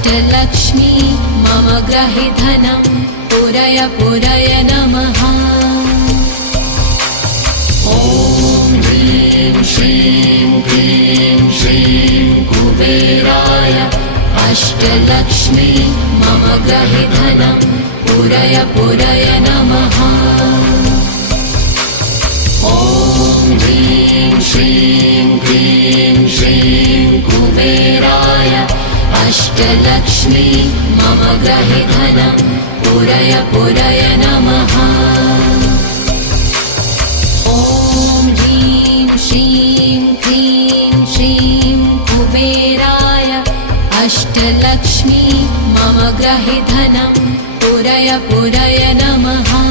अष्टलक्ष्मी मम ग्रहे धनं पुरय पुरय नमः। ॐ ह्रीं श्रीं क्लीं श्रीं कुबेराय अष्टलक्ष्मी मम ग्रहे धनं पुरय पुरय नमः। ॐ ह्रीं श्रीं क्लीं श्रीं कुबेराय अष्टलक्ष्मी मम ग्रहे धनं पुरय पुरय नमः। ॐ ह्रीं श्रीं क्लीं श्रीं कुबेराय अष्टलक्ष्मी मम ग्रहे धनं पुरय पुरय नमः।